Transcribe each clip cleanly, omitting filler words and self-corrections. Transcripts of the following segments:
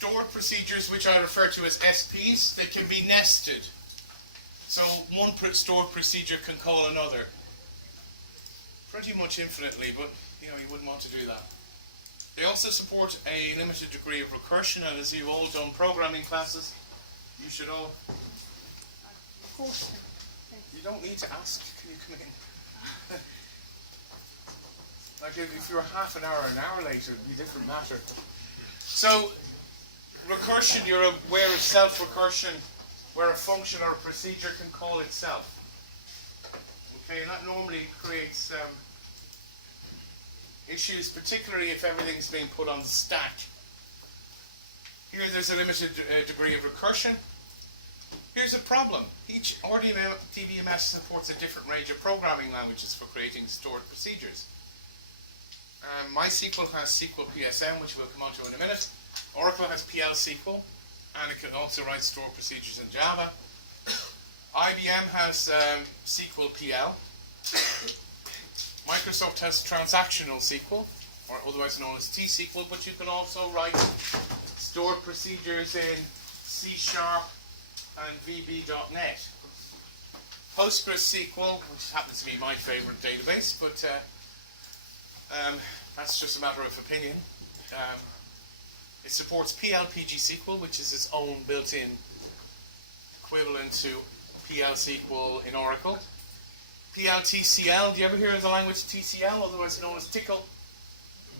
stored procedures, which I refer to as SPs, they can be nested. So one stored procedure can call another pretty much infinitely, but you wouldn't want to do that. They also support a limited degree of recursion, and as you've all done programming classes, you should all... Of course. You don't need to ask. Can you come in? Like if you were half an hour late, it would be a different matter. So, recursion, you're aware of self-recursion, where a function or a procedure can call itself. Okay, and that normally creates issues, particularly if everything's being put on the stack. Here there's a limited degree of recursion. Here's a problem. Each RDBMS supports a different range of programming languages for creating stored procedures. MySQL has SQL PSM, which we'll come on to in a minute. Oracle has PL SQL, and it can also write stored procedures in Java. IBM has SQL PL. Microsoft has transactional SQL, or otherwise known as T-SQL, but you can also write stored procedures in C# and VB.NET. PostgreSQL, which happens to be my favorite database, but that's just a matter of opinion. It supports PL/PG-SQL, which is its own built-in equivalent to PL SQL in Oracle. PL/TCL, do you ever hear of the language TCL, otherwise known as TCL?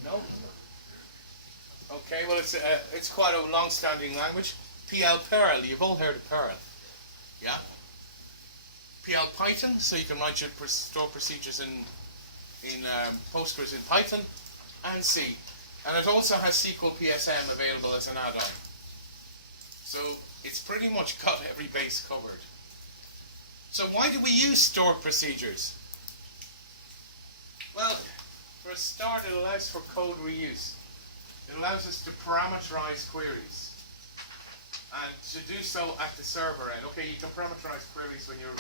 No? Okay, well it's quite a long-standing language. PL/Perl, you've all heard of Perl. Yeah? PL/Python, so you can write your stored procedures in Postgres in Python, and C. And it also has SQL PSM available as an add-on. So it's pretty much got every base covered. So why do we use stored procedures? Well, for a start, it allows for code reuse. It allows us to parameterize queries, and to do so at the server end. Okay, you can parameterize queries when you're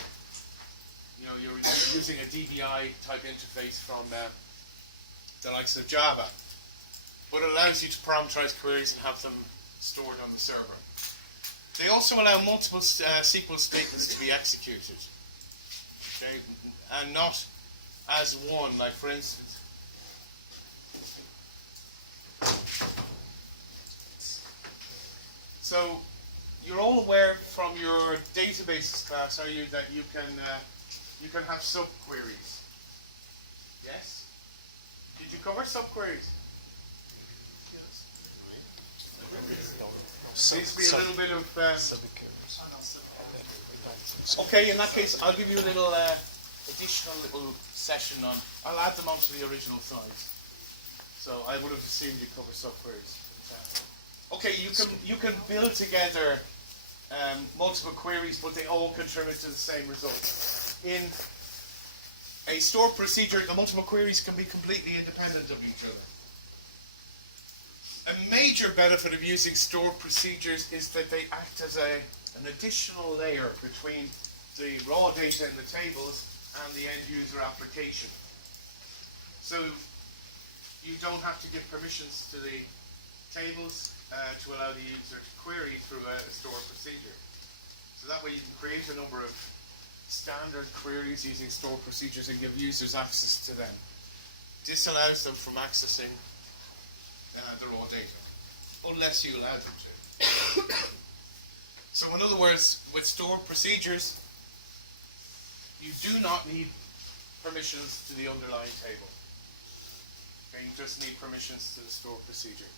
using a DBI type interface from the likes of Java, but it allows you to parameterize queries and have them stored on the server. They also allow multiple SQL statements to be executed, okay, and not as one. Like for instance, so you're all aware from your databases class, are you, that you can have subqueries? Yes. Did you cover subqueries? Needs to be a little bit of... Okay, in that case, I'll give you a little additional little session on... I'll add them onto the original slides. So I would have assumed you cover subqueries. Okay, you can build together multiple queries, but they all contribute to the same result. In a stored procedure, the multiple queries can be completely independent of each other. A major benefit of using stored procedures is that they act as an additional layer between the raw data in the tables and the end user application. So you don't have to give permissions to the tables to allow the user to query through a stored procedure. So that way you can create a number of standard queries using stored procedures and give users access to them. This allows them from accessing the raw data, unless you allow them to. So in other words, with stored procedures, you do not need permissions to the underlying table. Okay, you just need permissions to the stored procedure.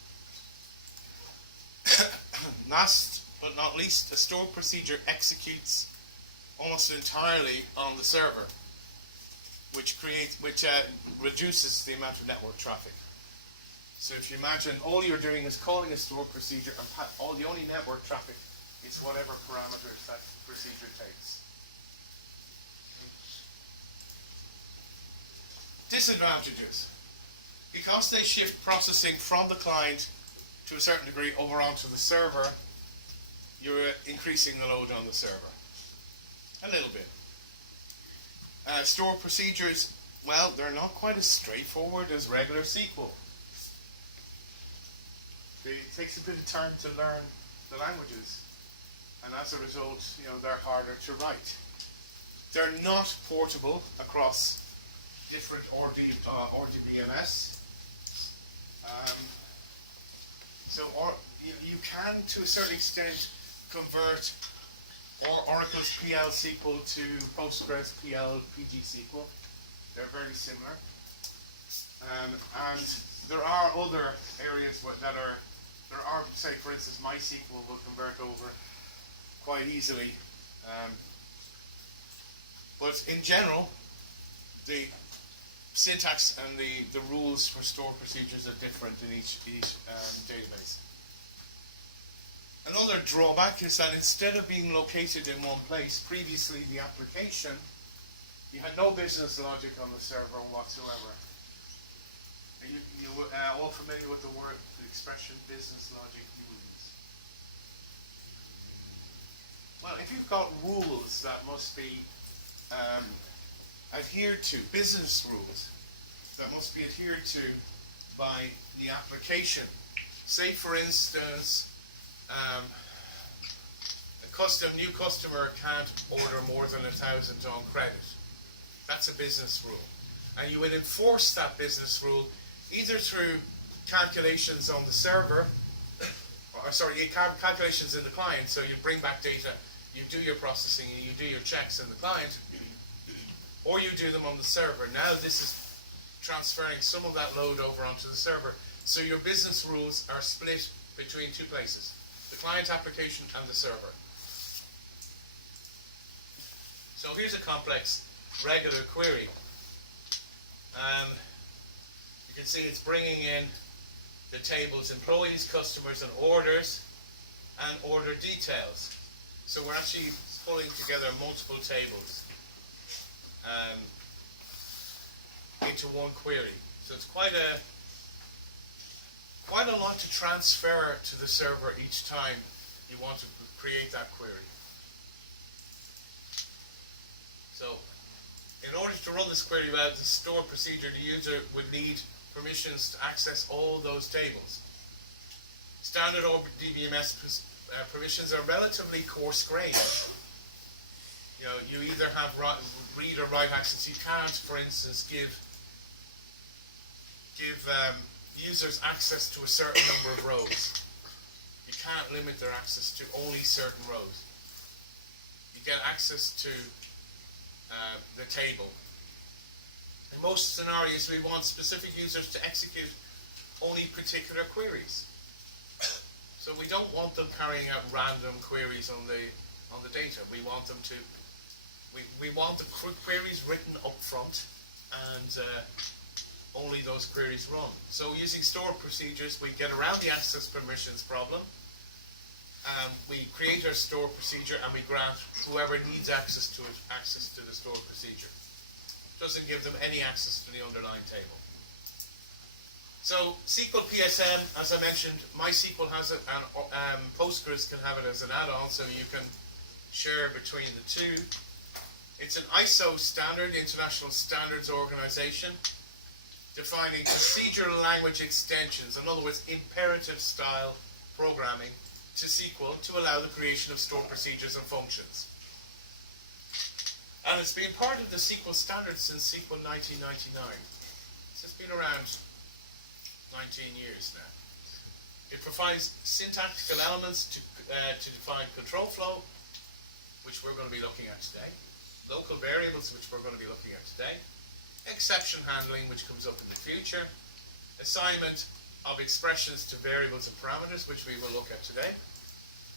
Last but not least, a stored procedure executes almost entirely on the server, which reduces the amount of network traffic. So if you imagine all you're doing is calling a stored procedure, and the only network traffic is whatever parameters that procedure takes. Disadvantages. Because they shift processing from the client to a certain degree over onto the server, you're increasing the load on the server. A little bit. Stored procedures, well, they're not quite as straightforward as regular SQL. it takes a bit of time to learn the languages, and as a result, they're harder to write. They're not portable across different RDBMS. You can, to a certain extent, convert Oracle's PL SQL to Postgres PL PG SQL. They're very similar. And there are other areas say for instance MySQL will convert over quite easily. But in general, the syntax and the rules for stored procedures are different in each database. Another drawback is that instead of being located in one place, previously the application, you had no business logic on the server whatsoever. Are you all familiar with the expression business logic rules? Well, if you've got rules that must be adhered to, business rules that must be adhered to by the application, say for instance, a new customer can't order more than 1,000 on credit. That's a business rule. And you would enforce that business rule either through calculations on the server, calculations in the client, so you bring back data, you do your processing, and you do your checks in the client, or you do them on the server. Now this is transferring some of that load over onto the server. So your business rules are split between two places, the client application and the server. So here's a complex regular query. You can see it's bringing in the tables employees, customers, and orders, and order details. So we're actually pulling together multiple tables into one query. So it's quite a lot to transfer to the server each time you want to create that query. So in order to run this query without the stored procedure, the user would need permissions to access all those tables. Standard DBMS permissions are relatively coarse-grained. You either have read or write access. You can't, for instance, give users access to a certain number of rows. You can't limit their access to only certain rows. You get access to the table. In most scenarios, we want specific users to execute only particular queries. So we don't want them carrying out random queries on the data. We want them to. We want the queries written up front, and only those queries run. So using stored procedures, we get around the access permissions problem. We create our stored procedure, and we grant whoever needs access to it access to the stored procedure. Doesn't give them any access to the underlying table. So SQL PSM, as I mentioned, MySQL has it, and Postgres can have it as an add-on, so you can share between the two. It's an ISO standard, International Standards Organization, defining procedural language extensions, in other words, imperative style programming to SQL to allow the creation of stored procedures and functions. And it's been part of the SQL standard since SQL 1999. So it's been around 19 years now. It provides syntactical elements to define control flow, which we're going to be looking at today, local variables, which we're going to be looking at today, exception handling, which comes up in the future, assignment of expressions to variables and parameters, which we will look at today,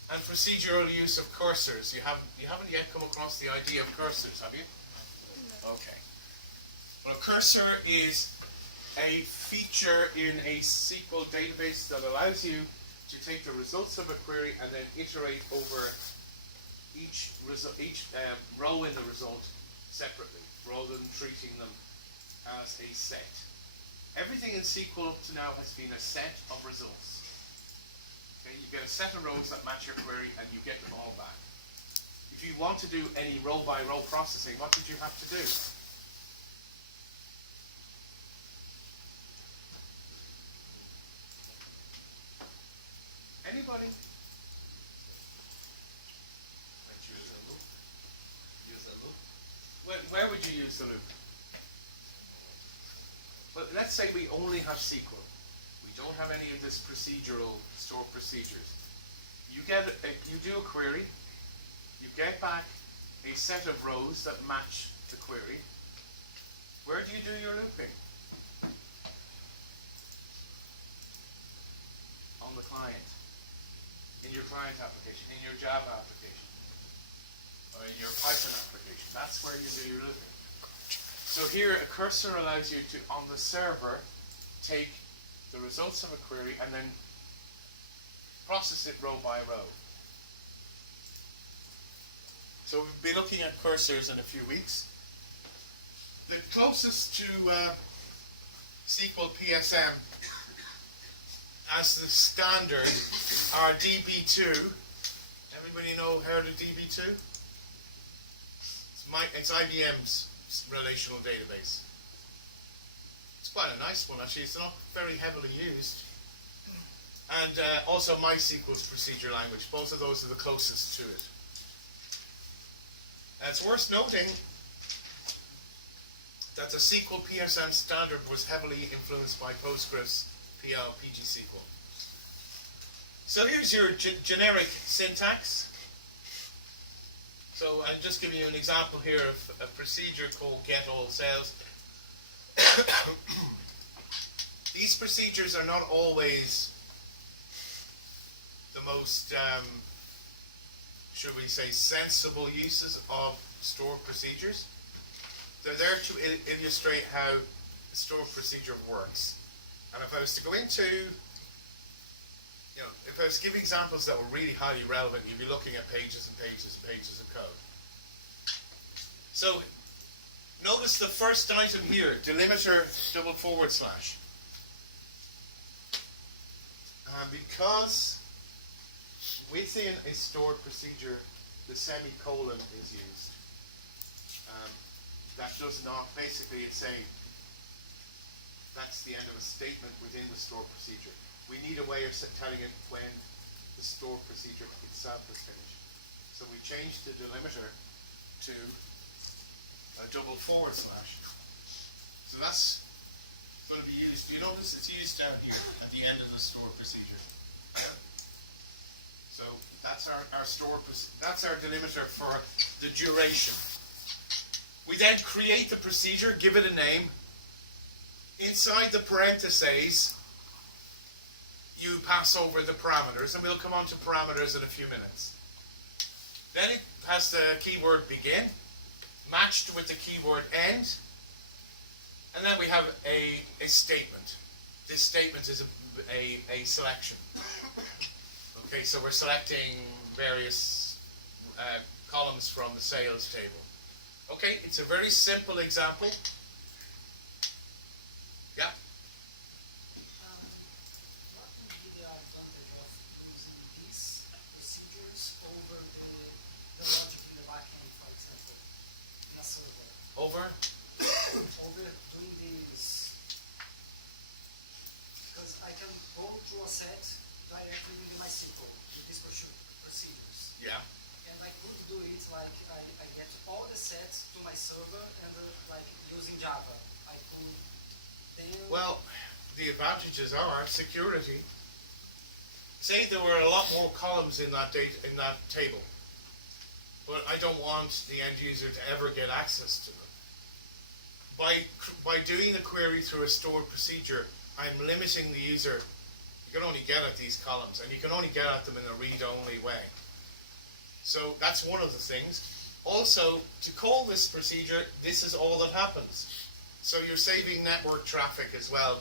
and procedural use of cursors. You haven't yet come across the idea of cursors, have you? Okay. Well, a cursor is a feature in a SQL database that allows you to take the results of a query and then iterate over each row in the result separately, rather than treating them as a set. Everything in SQL up to now has been a set of results. Okay, you get a set of rows that match your query, and you get them all back. If you want to do any row-by-row processing, what did you have to do? Anybody? Might use a loop. Use a loop. Where would you use the loop? Well, let's say we only have SQL. We don't have any of this procedural stored procedures. You do a query. You get back a set of rows that match the query. Where do you do your looping? On the client. In your client application, in your Java application, or in your Python application. That's where you do your looping. So here a cursor allows you to, on the server, take the results of a query and then process it row by row. So we'll be looking at cursors in a few weeks. The closest to SQL PSM as the standard are DB2. Everybody heard of DB2? It's IBM's relational database. It's quite a nice one actually. It's not very heavily used. And also MySQL's procedure language. Both of those are the closest to it. It's worth noting that the SQL PSM standard was heavily influenced by Postgres PL PGSQL. So here's your generic syntax. So I'm just giving you an example here of a procedure called getAllSales. These procedures are not always the most, should we say, sensible uses of stored procedures. They're there to illustrate how the stored procedure works. And if I was to go into, if I was to give examples that were really highly relevant, you'd be looking at pages and pages and pages of code. So, notice the first item here, delimiter //. Because within a stored procedure, the semicolon is used. That does not, basically it's saying that's the end of a statement within the stored procedure. We need a way of telling it when the stored procedure itself is finished. So we changed the delimiter to a //. So that's going to be used. You notice it's used down here at the end of the stored procedure. So that's our delimiter for the duration. We then create the procedure, give it a name. Inside the parentheses, you pass over the parameters, and we'll come on to parameters in a few minutes. Then it has the keyword begin, matched with the keyword end, and then we have a statement. This statement is a selection. Okay, so we're selecting various columns from the sales table. Okay, it's a very simple example. Yeah? What would be the advantage of using these procedures over the logic in the backend, for example, in a server? Over? Over doing these, because I can go through a set directly with MySQL, with these procedures. Yeah. And I could do it like I get all the sets to my server and like using Java. I could then... Well, the advantages are security. Say there were a lot more columns in that table, but I don't want the end user to ever get access to them. By doing the query through a stored procedure, I'm limiting the user. You can only get at these columns, and you can only get at them in a read-only way. So that's one of the things. Also, to call this procedure, this is all that happens. So you're saving network traffic as well,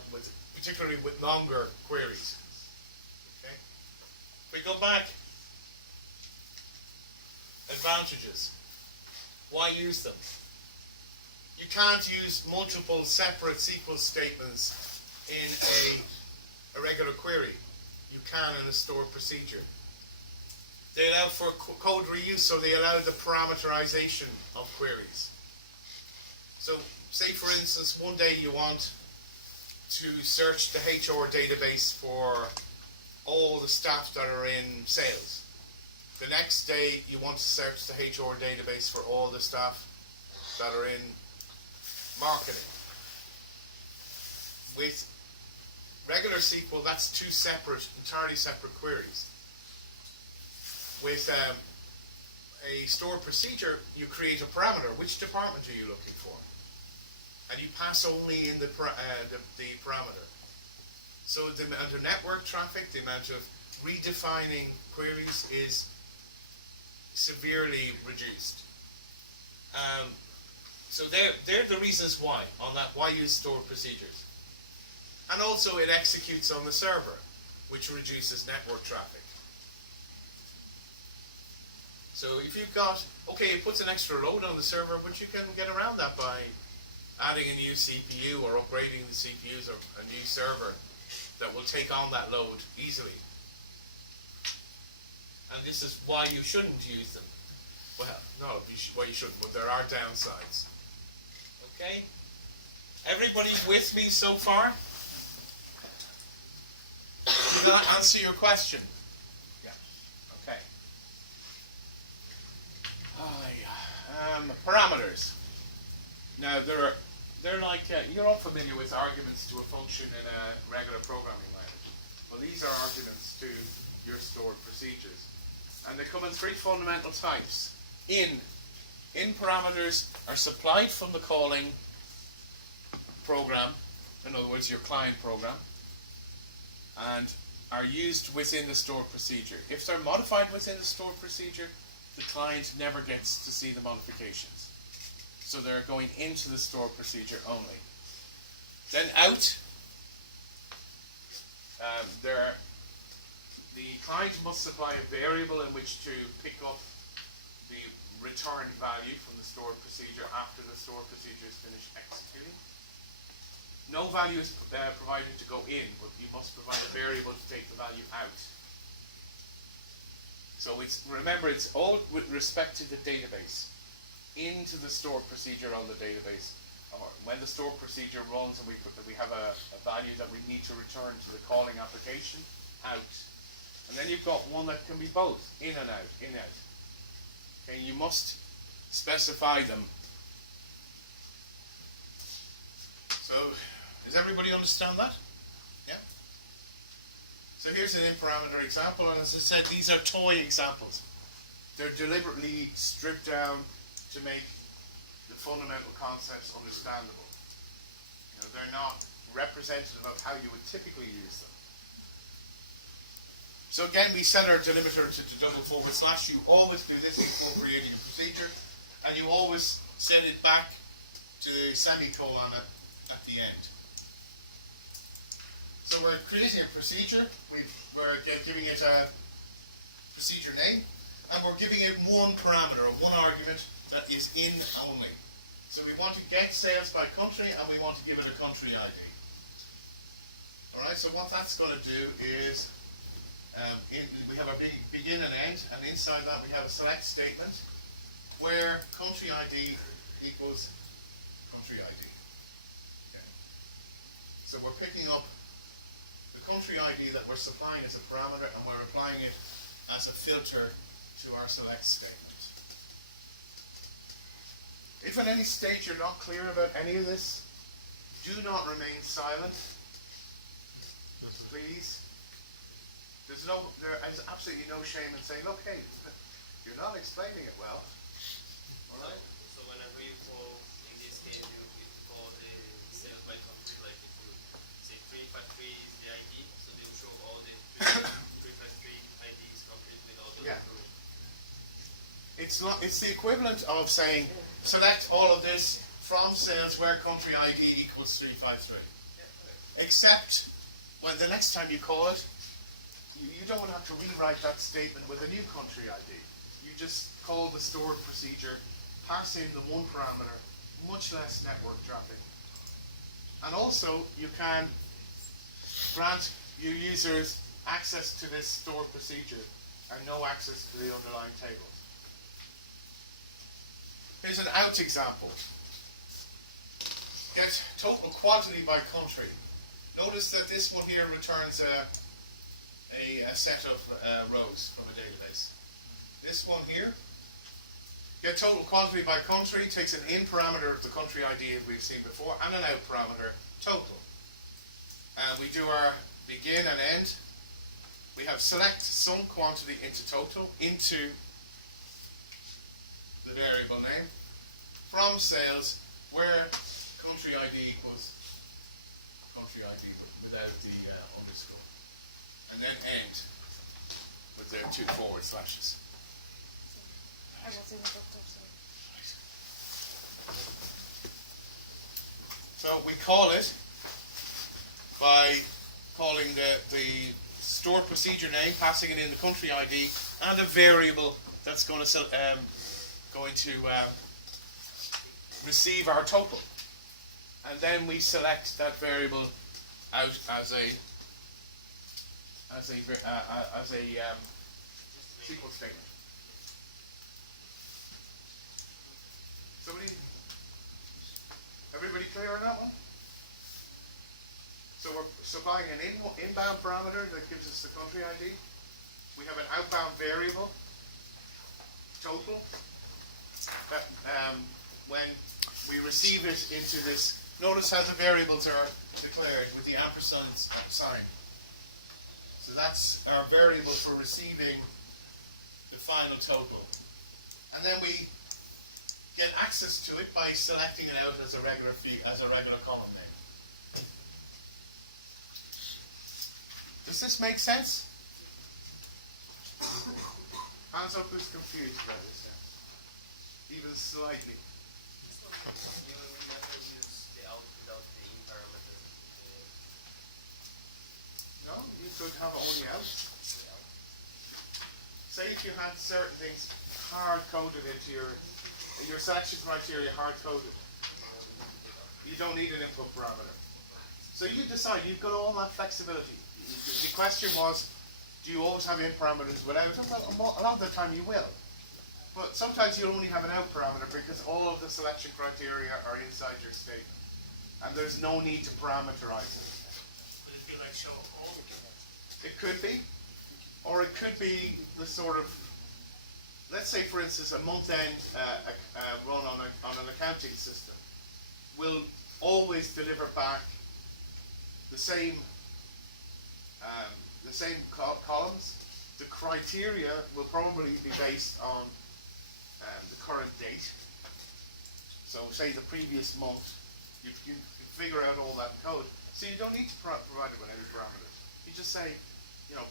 particularly with longer queries. Okay? If we go back, advantages. Why use them? You can't use multiple separate SQL statements in a regular query. You can in a stored procedure. They allow for code reuse, so they allow the parameterization of queries. So, say for instance, one day you want to search the HR database for all the staff that are in sales. The next day, you want to search the HR database for all the staff that are in marketing. With regular SQL, that's two separate, entirely separate queries. With a stored procedure, you create a parameter. Which department are you looking for? And you pass only in the parameter. So the amount of network traffic, the amount of redefining queries is severely reduced. So they're the reasons why, on that, why use stored procedures. And also it executes on the server, which reduces network traffic. So if you've got, okay, it puts an extra load on the server, but you can get around that by adding a new CPU or upgrading the CPUs or a new server that will take on that load easily. And this is why you shouldn't use them. Well, no, why you shouldn't, but there are downsides. Okay? Everybody with me so far? Did that answer your question? Yeah. Okay. Parameters. Now they're like you're all familiar with arguments to a function in a regular programming language. Well, these are arguments to your stored procedures, and they come in three fundamental types. In parameters are supplied from the calling program, in other words, your client program, and are used within the stored procedure. If they're modified within the stored procedure, the client never gets to see the modifications. So they're going into the stored procedure only. Then out, the client must supply a variable in which to pick up the return value from the stored procedure after the stored procedure is finished executing. No value is provided to go in, but you must provide a variable to take the value out. So remember, it's all with respect to the database, into the stored procedure on the database. Or when the stored procedure runs and we have a value that we need to return to the calling application, out. And then you've got one that can be both, in and out, in, out. Okay, you must specify them. So, does everybody understand that? Yeah? So here's an in-parameter example, and as I said, these are toy examples. They're deliberately stripped down to make the fundamental concepts understandable. You know, they're not representative of how you would typically use them. So again, we set our delimiter to double // You always do this before creating a procedure, and you always set it back to the semicolon at the end. So we're creating a procedure, we're giving it a procedure name, and we're giving it one parameter, one argument that is in only. So we want to get sales by country, and we want to give it a country ID. Alright, so what that's going to do is, we have our begin and end, and inside that we have a select statement where country ID equals country ID. Okay. So we're picking up the country ID that we're supplying as a parameter, and we're applying it as a filter to our select statement. If at any stage you're not clear about any of this, do not remain silent. Please. There is absolutely no shame in saying, look, hey, you're not explaining it well. Alright? So whenever you call, in this case, you call the sales by country, like if you say 353 is the ID, so they will show all the 353 IDs complete with all the group. It's the equivalent of saying, select all of this from sales where country ID equals 353. Yeah, okay. Except when the next time you call it, you don't have to rewrite that statement with a new country ID. You just call the stored procedure, pass in the one parameter, much less network traffic. And also, you can grant your users access to this stored procedure and no access to the underlying tables. Here's an out example. Get total quantity by country. Notice that this one here returns a a set of rows from a database. This one here, get total quantity by country, takes an in parameter of the country ID we've seen before, and an out parameter, total. And we do our begin and end. We have select some quantity into total, into the variable name, from sales, where country ID equals country ID, but without the underscore. And then end with the 2 forward slashes. I was in the doctor, So we call it by calling the store procedure name, passing it in the country ID, and a variable that's going to receive our total. And then we select that variable out as a SQL statement. Everybody clear on that one? So we're supplying an inbound parameter that gives us the country ID. We have an outbound variable, total, that when we receive it into this, notice how the variables are declared with the ampersand sign. So that's our variable for receiving the final total. And then we get access to it by selecting it out as a regular column name. Does this make sense? Hands up who's confused about this now. Even slightly. You will never use the out without the in parameter. No, you could have only out. Say if you had certain things hard-coded into your selection criteria hard-coded. You don't need an input parameter. So you decide, you've got all that flexibility. The question was, do you always have in parameters without them? Well, a lot of the time you will. But sometimes you'll only have an out parameter because all of the selection criteria are inside your statement. And there's no need to parameterize it. Would it be like show all? It could be. Or it could be the sort of, let's say for instance a month-end run on an accounting system will always deliver back the same columns. The criteria will probably be based on the current date. So say the previous month, you can figure out all that in code. So you don't need to provide it with any parameters. You just say,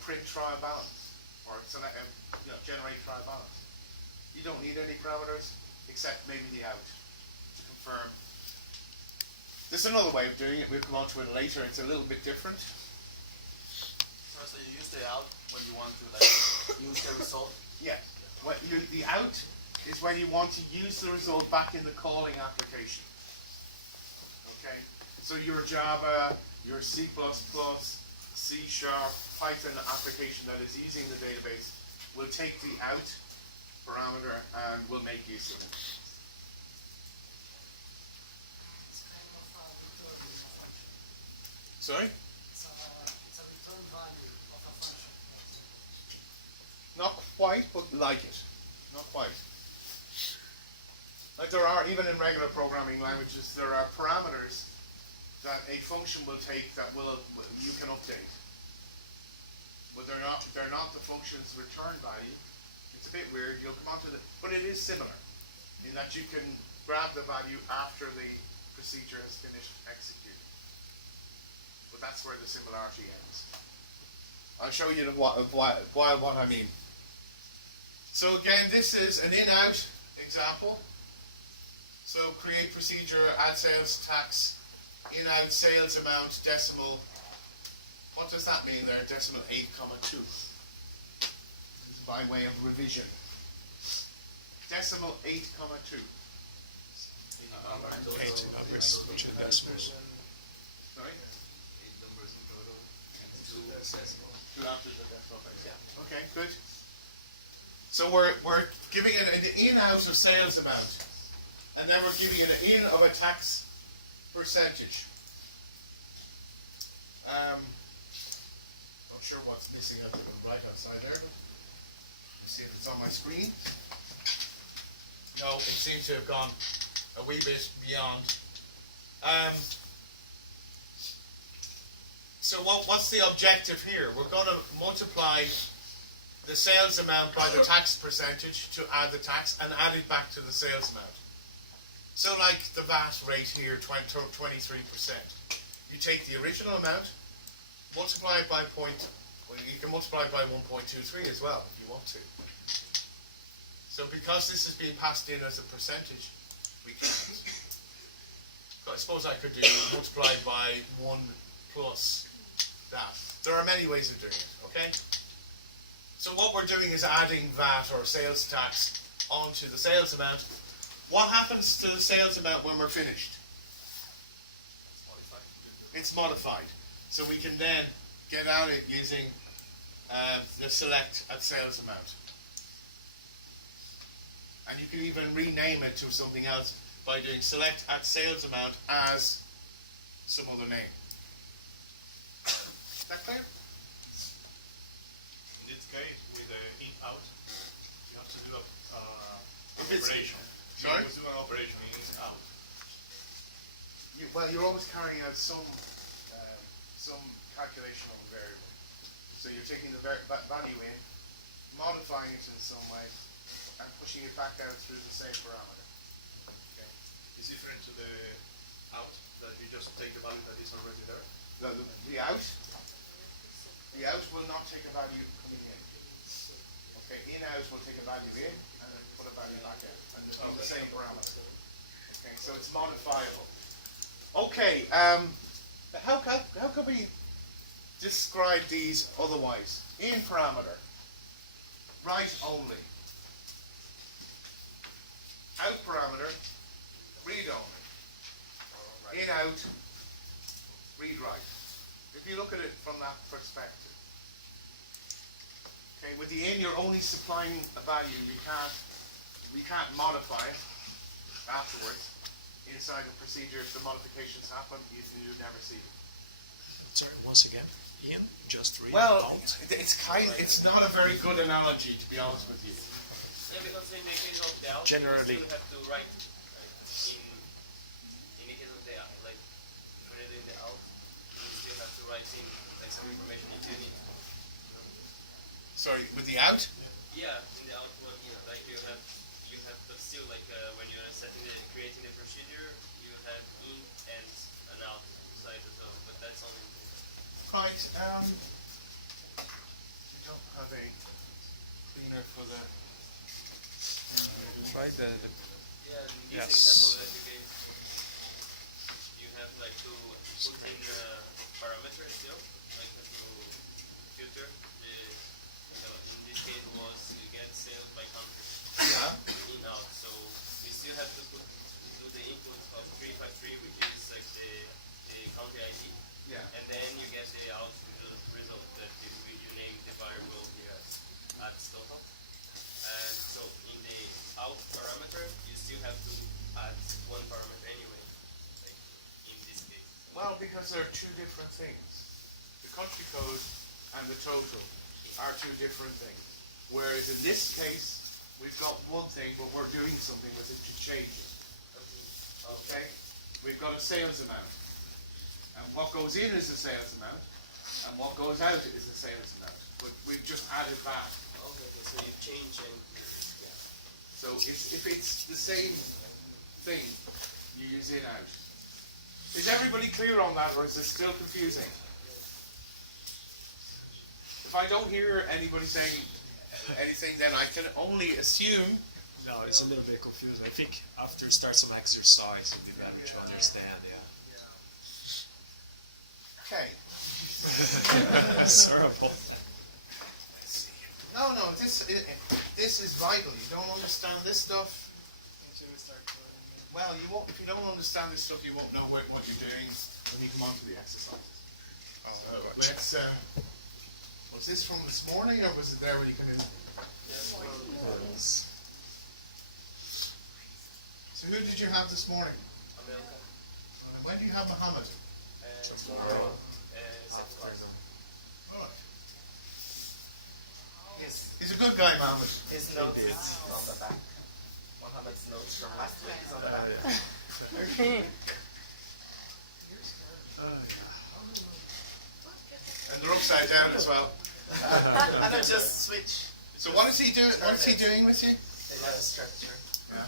print trial balance, or generate trial balance. You don't need any parameters except maybe the out to confirm. There's another way of doing it. We'll come on to it later. It's a little bit different. So you use the out when you want to use the result? Yeah. The out is when you want to use the result back in the calling application. Okay? So your Java, your C++, C#, Python application that is using the database will take the out parameter and will make use of it. It's kind of a return of a function. Sorry? It's a return value of a function. Not quite, but like it. Not quite. Like there are, even in regular programming languages, there are parameters that a function will take that you can update. But they're not the function's return value. It's a bit weird. You'll come onto but it is similar in that you can grab the value after the procedure has finished executing. But that's where the similarity ends. I'll show you what I mean. So again, this is an in-out example. So create procedure, add sales tax, in-out sales amount, decimal. What does that mean there? Decimal 8,2. This is by way of revision. Decimal 8,2. Eight numbers, two decimals. Sorry? 8 numbers in total. 2 decimal. 2 after the decimal place. Yeah. Okay, good. So we're giving it an in-out of sales amount. And then we're giving it an in of a tax percentage. sure what's missing out the right hand side there, but you see if it's on my screen. No, it seems to have gone a wee bit beyond. So what's the objective here? We're going to multiply the sales amount by the tax percentage to add the tax and add it back to the sales amount. So like the VAT rate here, 23%. You take the original amount, multiply it by you can multiply it by 1.23 as well if you want to. So because this is being passed in as a percentage, we can, I suppose I could do multiply by 1 plus that. There are many ways of doing it, okay? So what we're doing is adding VAT or sales tax onto the sales amount. What happens to the sales amount when we're finished? It's modified. So we can then get out it using the select at sales amount. And you can even rename it to something else by doing select at sales amount as some other name. Is that clear? In this case, with the in-out, you have to do an operation. Sorry? You have to do an operation in-out. Well, you're always carrying out some calculation of a variable. So you're taking the value in, modifying it in some way, and pushing it back down through the same parameter. Okay. It's different to the out, that you just take the value that is already there. The out will not take a value coming in. Okay, in-out will take a value in and then put a value back out, and just on the same parameter. Okay, so it's modifiable. Okay, how can we describe these otherwise? In parameter, right only. Out parameter, read only. In out, read write. If you look at it from that perspective. Okay, with the in you're only supplying a value. We can't modify it afterwards. Inside the procedure, if the modifications happen, you never see it. Sorry, once again, in, just read Well, out. it's not a very good analogy, to be honest with you. Yeah, because in the case of the out, Generally. you still have to write. In the case of the like when you're doing the out, you still have to write in like some information if you need. Sorry, with the out? Yeah, in the out one, like you have, but still like when you're creating the procedure, you have in and an out side as well, but that's only. Right. We don't have a cleaner for the. Right, Yeah, in this Yes. example that you gave, you have like to put in parameters still, like to filter the. In this case was you get sales by country. Yeah. In out, so you still have to do the input of 353, which is like the country ID, Yeah. and then you get the out result that you name the variable here at total. And so in the out parameter, you still have to add one parameter anyway, like in this case. Well, because there are two different things. The country code and the total are two different things. Whereas in this case, we've got one thing, but we're doing something with it to change it. Okay? We've got a sales amount. And what goes in is the sales amount, and what goes out is the sales amount. But we've just added back. Okay, so you change and So if it's the same thing, you use in out. Is everybody clear on that, or is it still confusing? If I don't hear anybody saying anything, then I can only assume. no, it's a little bit confusing. I think after start some exercise, it'll be better to understand, yeah. Okay. Terrible. No, this is vital. You don't understand this stuff. Until we start coding. Well, you won't. If you don't understand this stuff, you won't know what you're doing when you come on to the exercise. So let's. Was this from this morning, or was it there when you came in? So who did you have this morning? America. When do you have Muhammad? Tomorrow, September. Right. He's a good guy, Mohammed. His notes is on the back. Mohammed's notes from last week is on the back. And they're upside down as well. And then just switch. So what is he doing? What is he doing with you? They let us structure.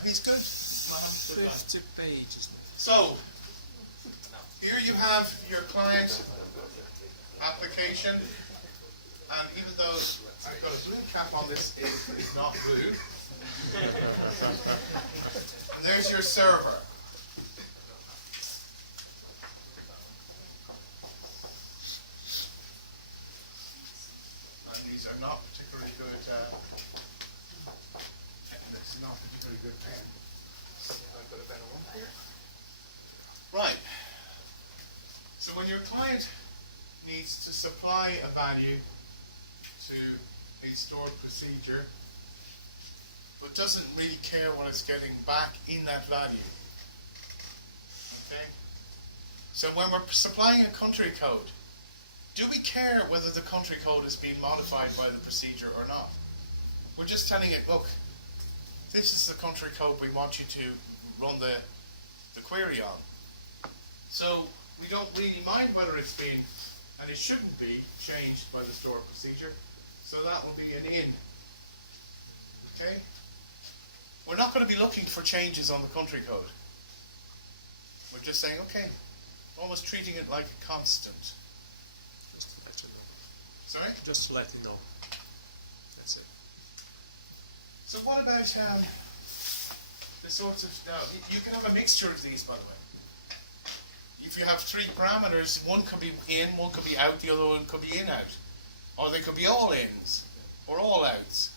He's good. 50 pages. So here you have your client application, and even though I've got a blue cap on this, it's not blue. And there's your server. And these are not particularly good. This is not particularly good pen. I've got a better one here. Right. So when your client needs to supply a value to a stored procedure, but doesn't really care what it's getting back in that value. Okay? So when we're supplying a country code, do we care whether the country code is being modified by the procedure or not? We're just telling it, look, this is the country code we want you to run the query on. So we don't really mind whether it's been, and it shouldn't be, changed by the stored procedure. So that will be an in. Okay? We're not going to be looking for changes on the country code. We're just saying, okay, almost treating it like a constant. Just to let you know. Sorry? Just to let you know. That's it. So what about the sorts of, now, you can have a mixture of these, by the way. If you have three parameters, one could be in, one could be out, the other one could be in, out. Or they could be all ins, or all outs.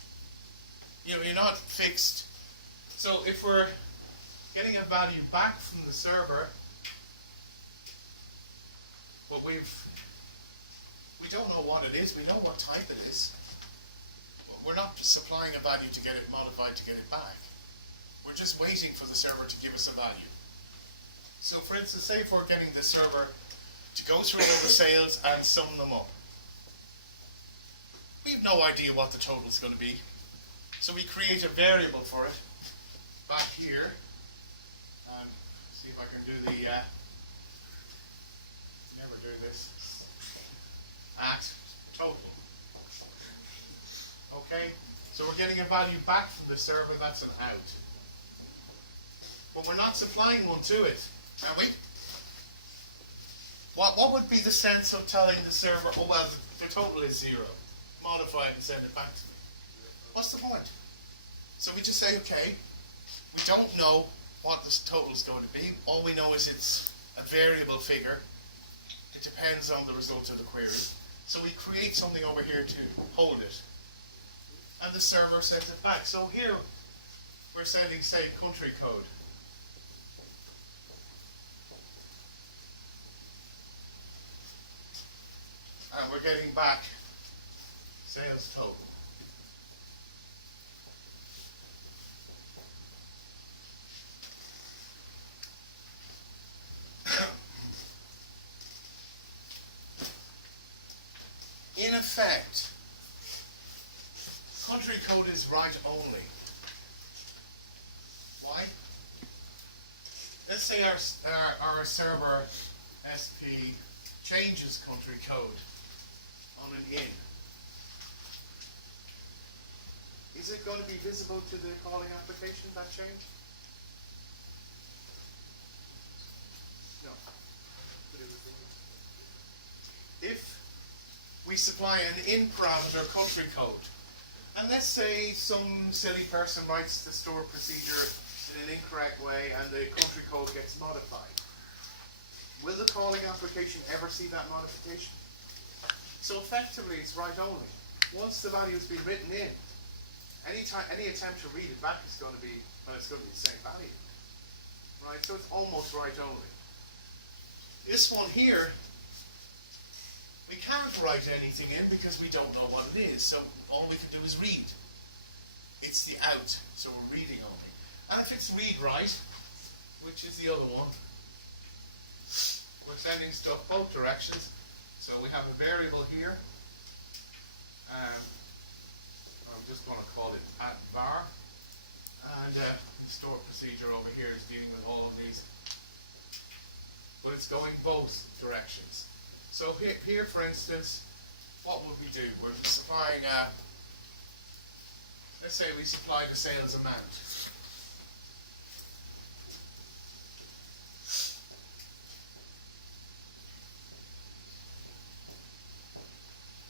You're not fixed. So if we're getting a value back from the server, but we don't know what it is, we know what type it is. We're not supplying a value to get it modified to get it back. We're just waiting for the server to give us a value. So for instance, say if we're getting the server to go through all the sales and sum them up. We have no idea what the total is going to be. So we create a variable for it back here. See if I can do the, never do this, at total. Okay, so we're getting a value back from the server, that's an out. But we're not supplying one to it, are we? What would be the sense of telling the server, oh well, the total is 0. Modify it and send it back to me. What's the point? So we just say, okay, we don't know what this total is going to be. All we know is it's a variable figure. It depends on the result of the query. So we create something over here to hold it. And the server sends it back. So here we're sending, say, country code. And we're getting back sales total. In effect, country code is write only. Why? Let's say our server SP changes country code on an in. Is it going to be visible to the calling application, that change? No. If we supply an in parameter country code, and let's say some silly person writes the stored procedure in an incorrect way and the country code gets modified, will the calling application ever see that modification? So effectively it's write only. Once the value has been written in, any attempt to read it back is going to be, well, it's going to be the same value. Right, so it's almost write only. This one here, we can't write anything in because we don't know what it is. So all we can do is read. It's the out, so we're reading only. And if it's read write, which is the other one, we're sending stuff both directions. So we have a variable here. just going to call it add var. And the store procedure over here is dealing with all of these. But it's going both directions. So here for instance, what would we do? We're supplying let's say we supply the sales amount.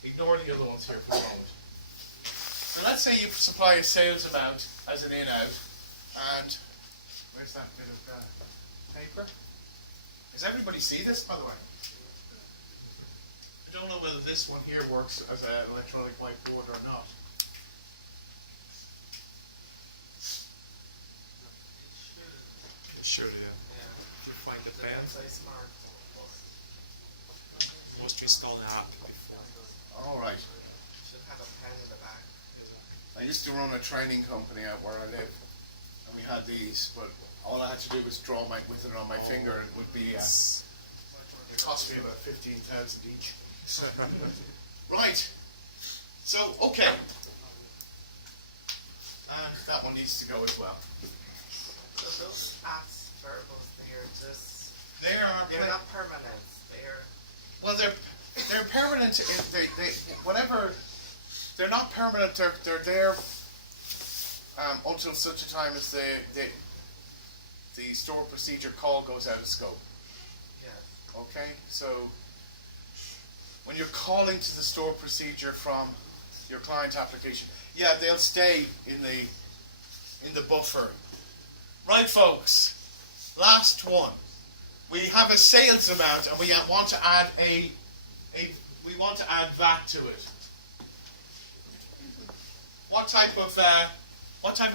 Ignore the other ones here for the moment. So let's say you supply a sales amount as an in-out, and where's that bit of paper? Does everybody see this, by the way? I don't know whether this one here works as an electronic whiteboard or not. It should, yeah. If you find the pen, Smart. most install an app before. All right. Should have a pen in the back. I used to run a training company out where I live, and we had these, but all I had to do was draw with it on my finger, and it would be, it cost me about 15,000 each. Right. So, okay. And that one needs to go as well. So those past verbals, they're just, They're not permanent. They're well, they're permanent. They whatever. They're not permanent. They're there until such a time as the store procedure call goes out of scope. yeah. Okay, so when you're calling to the store procedure from your client application, yeah, they'll stay in the buffer. Right, folks. Last one. We have a sales amount, and we want to add we want to add VAT to it. What type of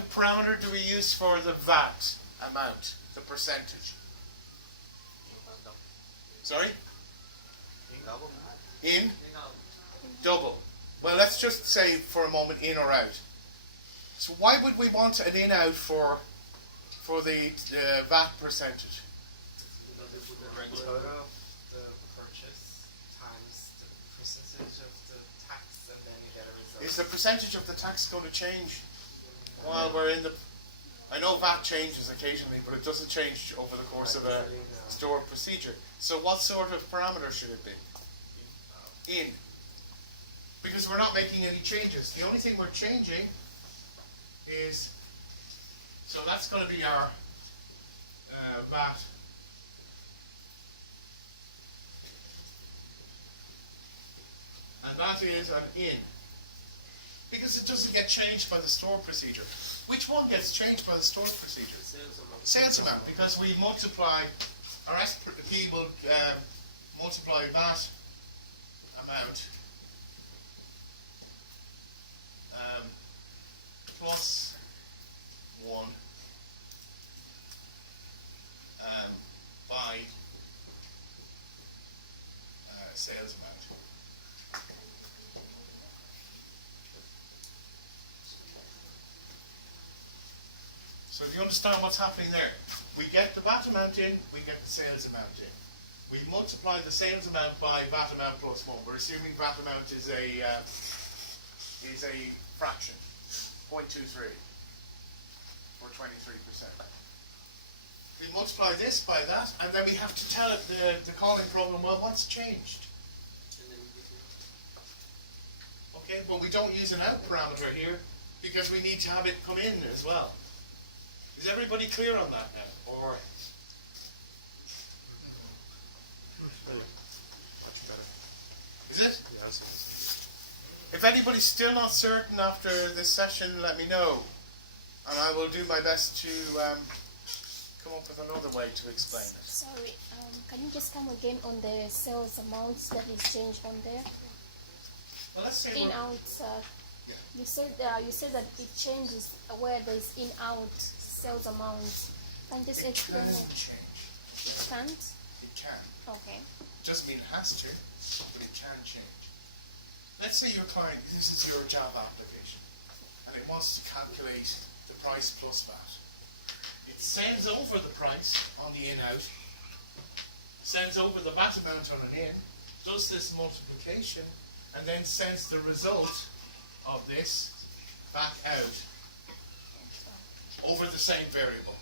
parameter do we use for the VAT amount, the percentage? Sorry? Double. In? Double. Well, let's just say for a moment in or out. So why would we want an in-out for the VAT percentage? The total of the purchase times the percentage of the tax, and then you get a result. Is the percentage of the tax going to change while we're in the... I know VAT changes occasionally, but it doesn't change over the course of a store procedure. So what sort of parameter should it be? In. Because we're not making any changes. The only thing we're changing is... So that's going to be our VAT. And that is an in. Because it doesn't get changed by the store procedure. Which one gets changed by the store procedure? Sales amount. Because we multiply, our SP will multiply that amount plus 1 by sales amount. So do you understand what's happening there? We get the VAT amount in, we get the sales amount in. We multiply the sales amount by VAT amount plus 1. We're assuming VAT amount is a fraction, 0.23 or 23%. We multiply this by that, and then we have to tell it the calling problem, well, what's changed? Okay, but we don't use an out parameter here because we need to have it come in as well. Is everybody clear on that now? Or is it? Yes. If anybody's still not certain after this session, let me know, and I will do my best to come up with another way to explain it. Sorry, can you just come again on the sales amounts that is changed on there? Well, let's say In we're- out. You said that it changes where there's in out sales amounts. Can you just it explain can it? change. It can't. It can. Okay. Doesn't mean it has to, but it can change. Let's say your client, this is your job application, and it wants to calculate the price plus VAT. It sends over the price on the in-out, sends over the VAT amount on an in, does this multiplication, and then sends the result of this back out over the same variable.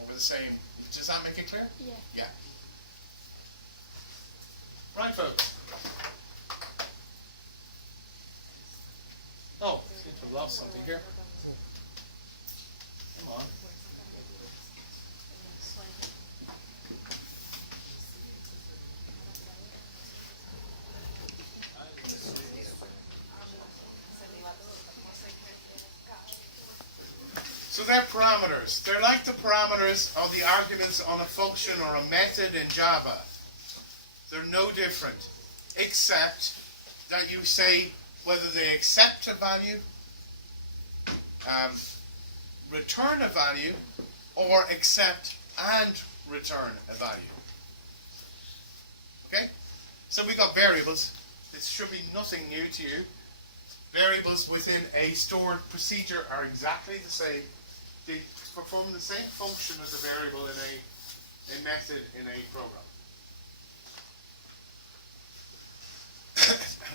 Over the same. Does that make it clear? Yeah. Yeah. Right, folks. Oh, I seem to have lost something here. Come on. So they're parameters. They're like the parameters of the arguments on a function or a method in Java. They're no different, except that you say whether they accept a value, return a value, or accept and return a value. Okay? So we've got variables. This should be nothing new to you. Variables within a stored procedure are exactly the same. They perform the same function as a variable in a method in a program.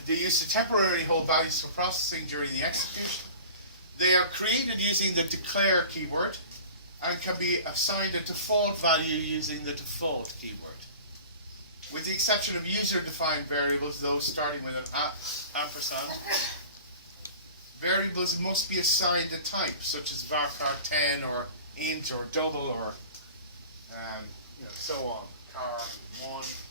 They use to temporarily hold values for processing during the execution. They are created using the declare keyword and can be assigned a default value using the default keyword. With the exception of user-defined variables, those starting with an ampersand, variables must be assigned a type, such as varchar10 or int or double or so on, car1.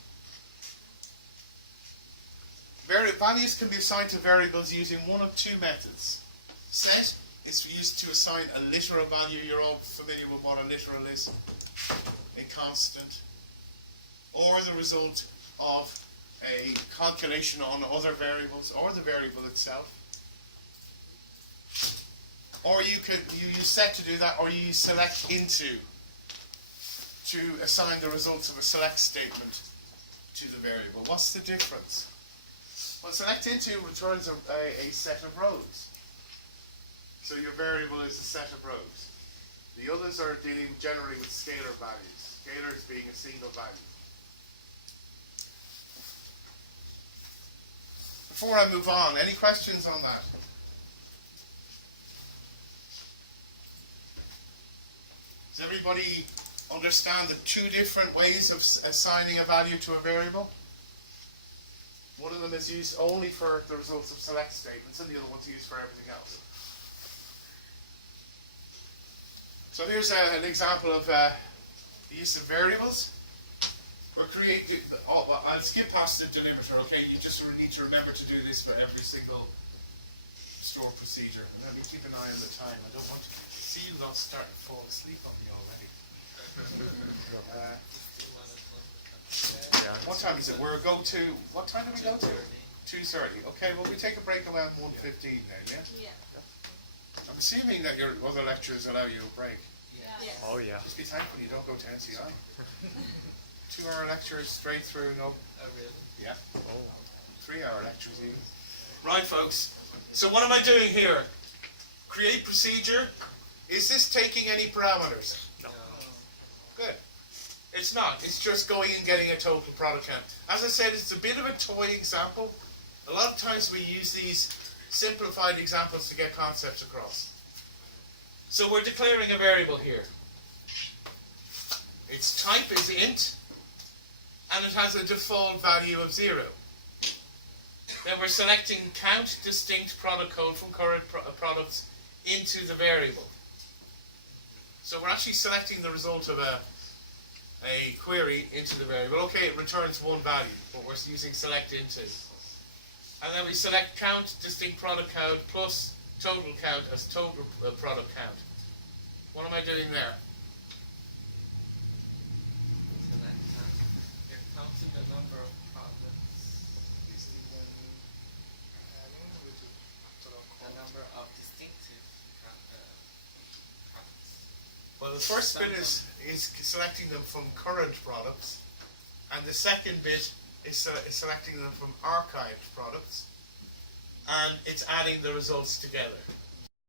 Values can be assigned to variables using one of two methods. Set is used to assign a literal value. You're all familiar with what a literal is. A constant. Or the result of a calculation on other variables or the variable itself. Or you use set to do that, or you use select into to assign the results of a select statement to the variable. What's the difference? Well, select into returns a set of rows. So your variable is a set of rows. The others are dealing generally with scalar values. Scalars being a single value. Before I move on, any questions on that? Does everybody understand the two different ways of assigning a value to a variable? One of them is used only for the results of select statements, and the other one's used for everything else. So here's an example of the use of variables. We're creating. I'll skip past the delimiter. Okay, you just need to remember to do this for every single store procedure. Let me keep an eye on the time. I don't want to see you lot start to fall asleep on me already. What time is it? What time do we go to? 2:30. Okay, well we take a break around 1:15 then, yeah? Yeah. I'm assuming that your other lecturers allow you a break. Yeah. Oh yeah. Just be thankful you don't go to NCI. 2-hour lectures straight through, no? Oh, really? Yeah. 3-hour lectures even. Right, folks. So what am I doing here? Create procedure. Is this taking any parameters? No. Good. It's not. It's just going and getting a total product count. As I said, it's a bit of a toy example. A lot of times we use these simplified examples to get concepts across. So we're declaring a variable here. Its type is int, and it has a default value of 0. Then we're selecting count distinct product code from current products into the variable. So we're actually selecting the result of a query into the variable. Okay, it returns one value, but we're using select into. And then we select count distinct product count plus total count as total product count. What am I doing there? You're counting the number of products. The number of distinctive products. Well, the first bit is selecting them from current products, and the second bit is selecting them from archived products, and it's adding the results together.